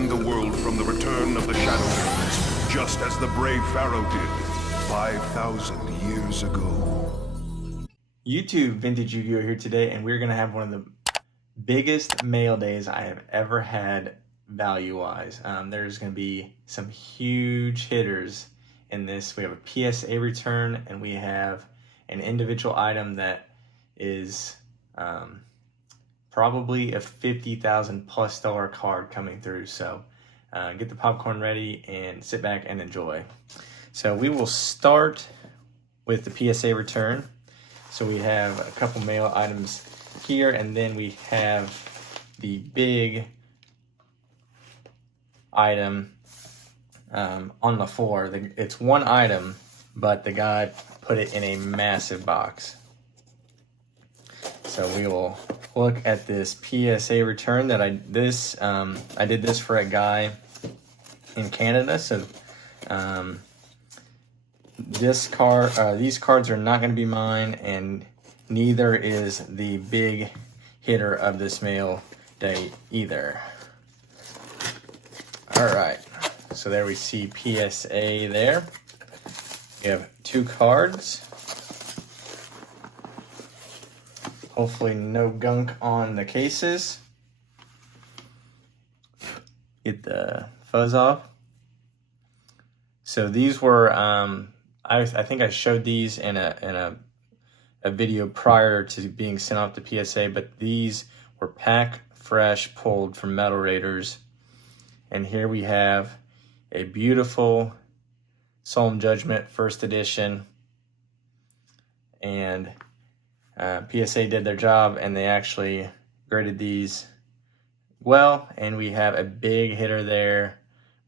defend the world from the return of the Shadowlands, just as the brave Pharaoh did 5,000 years ago. YouTube, Vintage Yugioh here today, and we're going to have one of the biggest mail days I have ever had value-wise. There's going to be some huge hitters in this. We have a PSA return, and we have an individual item that is probably a $50,000+ card coming through. So get the popcorn ready and sit back and enjoy. So we will start with the PSA return. So we have a couple mail items here, and then we have the big item on the floor. It's one item, but the guy put it in a massive box. So we will look at this PSA return that I did this for a guy in Canada. So these cards are not going to be mine, and neither is the big hitter of this mail day either. All right, so there we see PSA there. We have 2 cards. Hopefully no gunk on the cases. Get the fuzz off. So these were, I think I showed these in a video prior to being sent off to PSA, but these were pack fresh pulled from Metal Raiders. And here we have a beautiful Solemn Judgment first edition, and PSA did their job, and they actually graded these well. And we have a big hitter there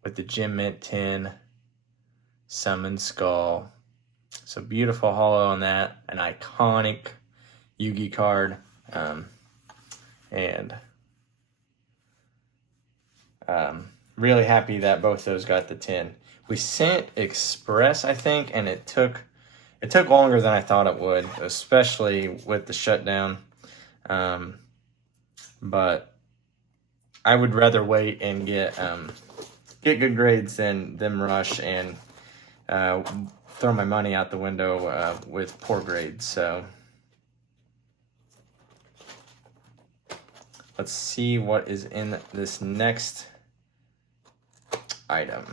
with the Gem Mint 10 Summon Skull. So beautiful holo on that, an iconic Yugi card, and really happy that both those got the 10. We sent Express, I think, and it took longer than I thought it would, especially with the shutdown. But I would rather wait and get good grades than them rush and throw my money out the window with poor grades. So let's see what is in this next item.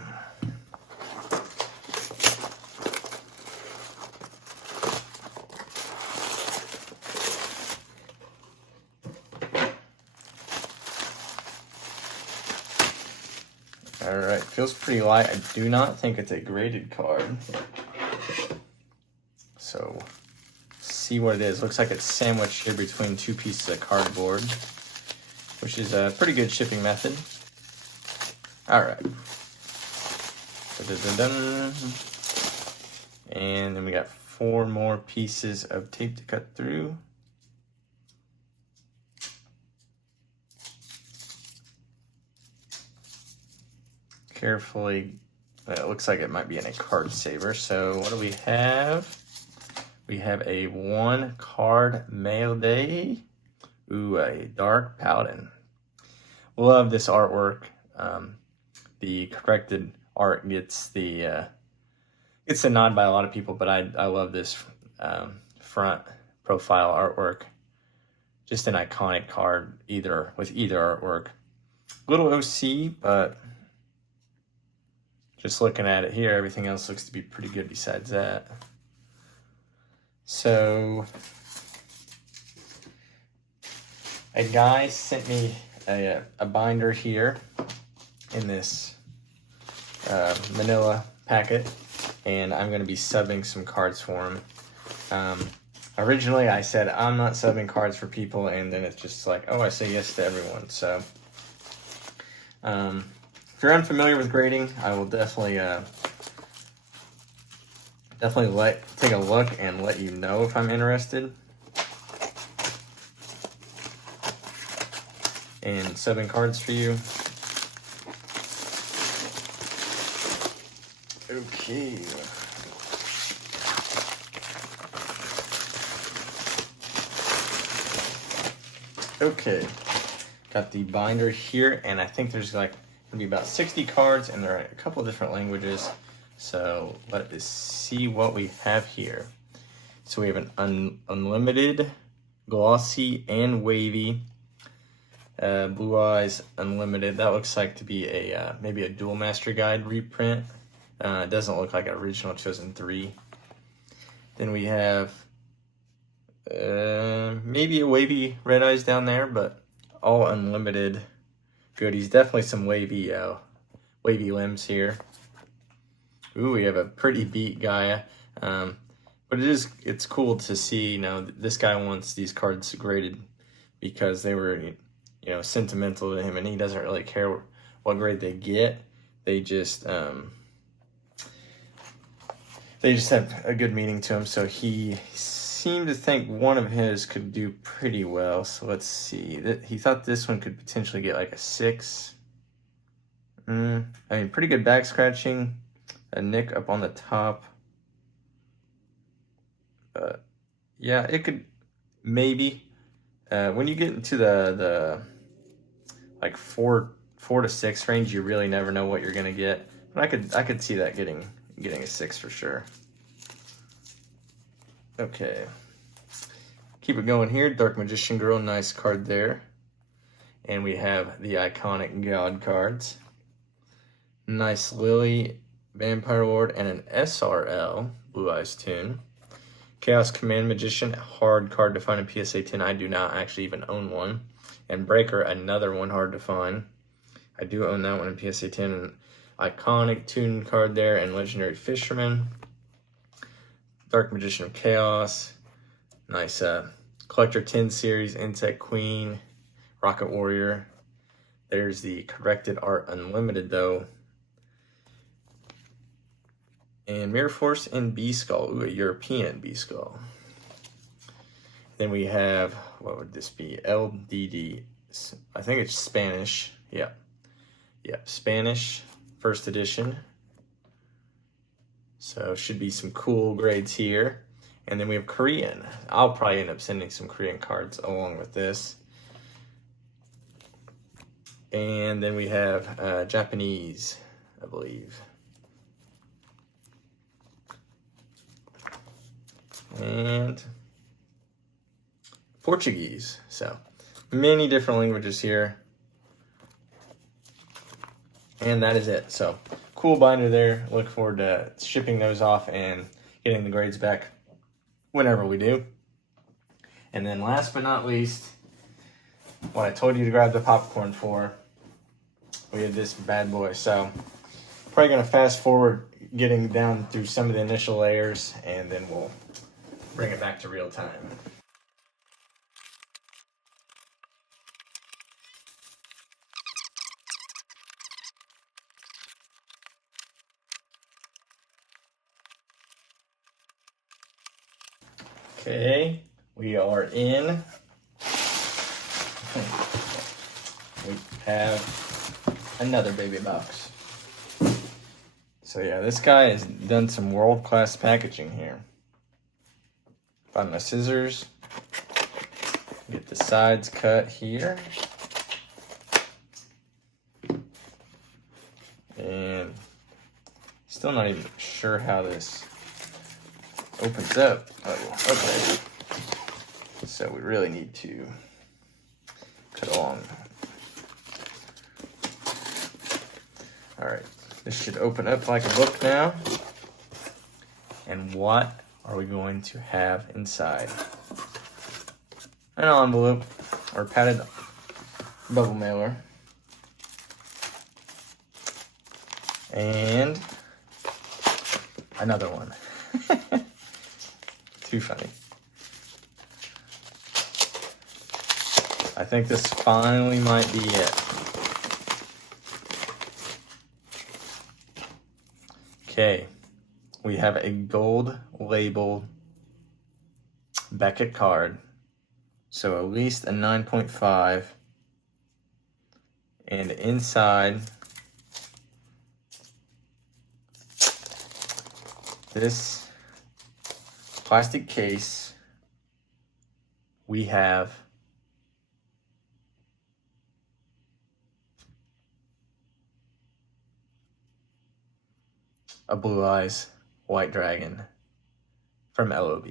All right, feels pretty light. I do not think it's a graded card. So, see what it is. Looks like it's sandwiched here between 2 pieces of cardboard, which is a pretty good shipping method. All right. Dun-dun-dun-dun. And then we got 4 more pieces of tape to cut through. Carefully, it looks like it might be in a card saver. So what do we have? We have a 1 card mail day. Ooh, a Dark Paladin. Love this artwork. The corrected art gets the nod by a lot of people, but I love this front profile artwork. Just an iconic card with either artwork. Little OC, but just looking at it here, everything else looks to be pretty good besides that. So a guy sent me a binder here in this manila packet, and I'm going to be subbing some cards for him. Originally I said I'm not subbing cards for people, and then it's just like, oh, I say yes to everyone. So if you're unfamiliar with grading, I will definitely take a look and let you know if I'm interested in subbing cards for you. Okay. Okay. Got the binder here, and I think there's like It'll be about 60 cards, and they're in a couple different languages. So let us see what we have here. So we have an unlimited, glossy, and wavy. Blue Eyes Unlimited. That looks like to be a maybe a Dual Master Guide reprint. It doesn't look like an original Chosen 3. Then we have maybe a wavy Red Eyes down there, but all unlimited goodies. Definitely some wavy limbs here. Ooh, we have a pretty beat Gaia. But it's cool to see, this guy wants these cards graded because they were, sentimental to him, and he doesn't really care what grade they get. They just have a good meaning to him. So he seemed to think one of his could do pretty well. So let's see. He thought this one could potentially get like a 6. Pretty good back scratching. A nick up on the top. Yeah, it could maybe. When you get into the like 4 to 6 range, you really never know what you're gonna get. But I could see that getting a 6 for sure. Okay, keep it going here. Dark Magician Girl, nice card there. And we have the iconic God cards. Nice Lily, Vampire Lord, and an SRL, Blue Eyes Toon. Chaos Command Magician, hard card to find in PSA 10. I do not actually even own one. And Breaker, another one hard to find. I do own that one in PSA 10. An iconic Toon card there, and Legendary Fisherman. Dark Magician of Chaos. Nice Collector 10 series, Insect Queen, Rocket Warrior. There's the Corrected Art Unlimited though. And Mirror Force and B-Skull. Ooh, a European B-Skull. Then we have, what would this be? LDD. I think it's Spanish. Yeah. Spanish, first edition. So should be some cool grades here. And then we have Korean. I'll probably end up sending some Korean cards along with this. And then we have Japanese, I believe. And Portuguese. So many different languages here. And that is it. So cool binder there. Look forward to shipping those off and getting the grades back whenever we do. And then last but not least, what I told you to grab the popcorn for, we have this bad boy. So probably going to fast forward getting down through some of the initial layers, and then we'll bring it back to real time. Okay, we are in. We have another baby box. So yeah, this guy has done some world-class packaging here. Find my scissors. Get the sides cut here. And still not even sure how this opens up. Oh, okay. So we really need to cut along. All right, this should open up like a book now. And what are we going to have inside? An envelope or padded bubble mailer. And another one. Too funny. I think this finally might be it. Okay, we have a gold label Beckett card. So at least a 9.5. And inside this plastic case, we have . a Blue Eyes White Dragon from LOB.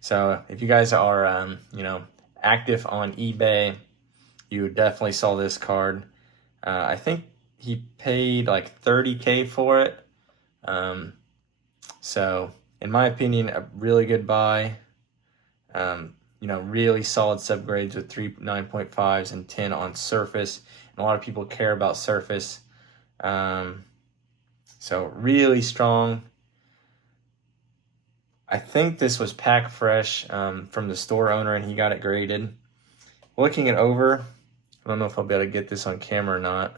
So if you guys are, you know, active on eBay, you definitely saw this card. I think he paid like $30K for it. So in my opinion, a really good buy. You know, really solid subgrades with 3 9.5s and 10 on surface. And a lot of people care about surface. So really strong. I think this was pack fresh from the store owner, and he got it graded. Looking it over, I don't know if I'll be able to get this on camera or not.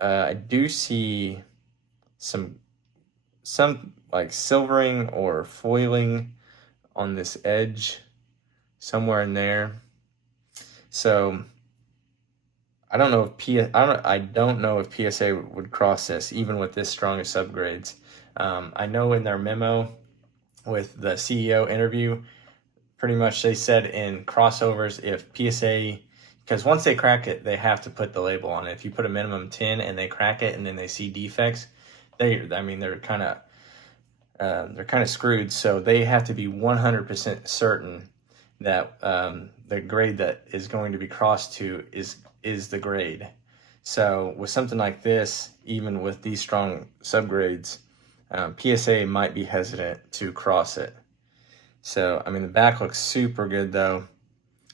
I do see some like silvering or foiling on this edge somewhere in there. So I don't know if I don't know if PSA would cross this even with this strong of subgrades. I know in their memo with the CEO interview, pretty much they said in crossovers, if PSA, because once they crack it, they have to put the label on it. If you put a minimum 10 and they crack it and then they see defects, they're kind of screwed. So they have to be 100% certain that the grade that is going to be crossed to is the grade. So with something like this, even with these strong subgrades, PSA might be hesitant to cross it. So, I mean, the back looks super good, though.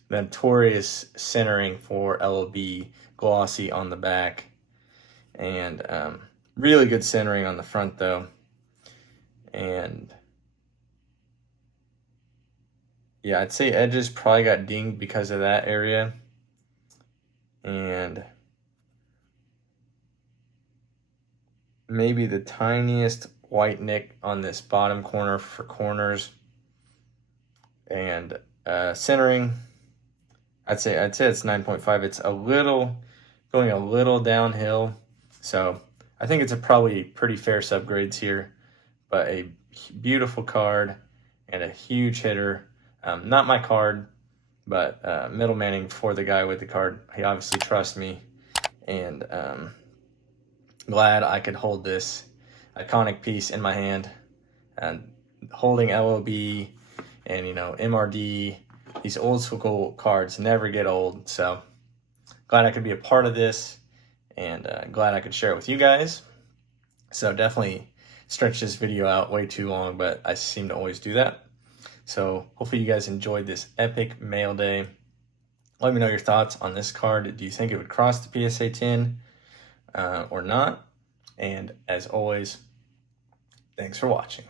Notorious centering for LOB, glossy on the back. And really good centering on the front, though. And yeah, I'd say edges probably got dinged because of that area. And maybe the tiniest white nick on this bottom corner for corners. And centering, I'd say it's 9.5. It's going a little downhill. So I think it's probably pretty fair subgrades here, but a beautiful card and a huge hitter. Not my card, but middlemaning for the guy with the card. He obviously trusts me, and glad I could hold this iconic piece in my hand. And holding LOB and, you know, MRD, these old school cards never get old. So glad I could be a part of this, and glad I could share it with you guys. So definitely stretch this video out way too long, but I seem to always do that. So hopefully you guys enjoyed this epic mail day. Let me know your thoughts on this card. Do you think it would cross the PSA 10 or not? And as always, thanks for watching.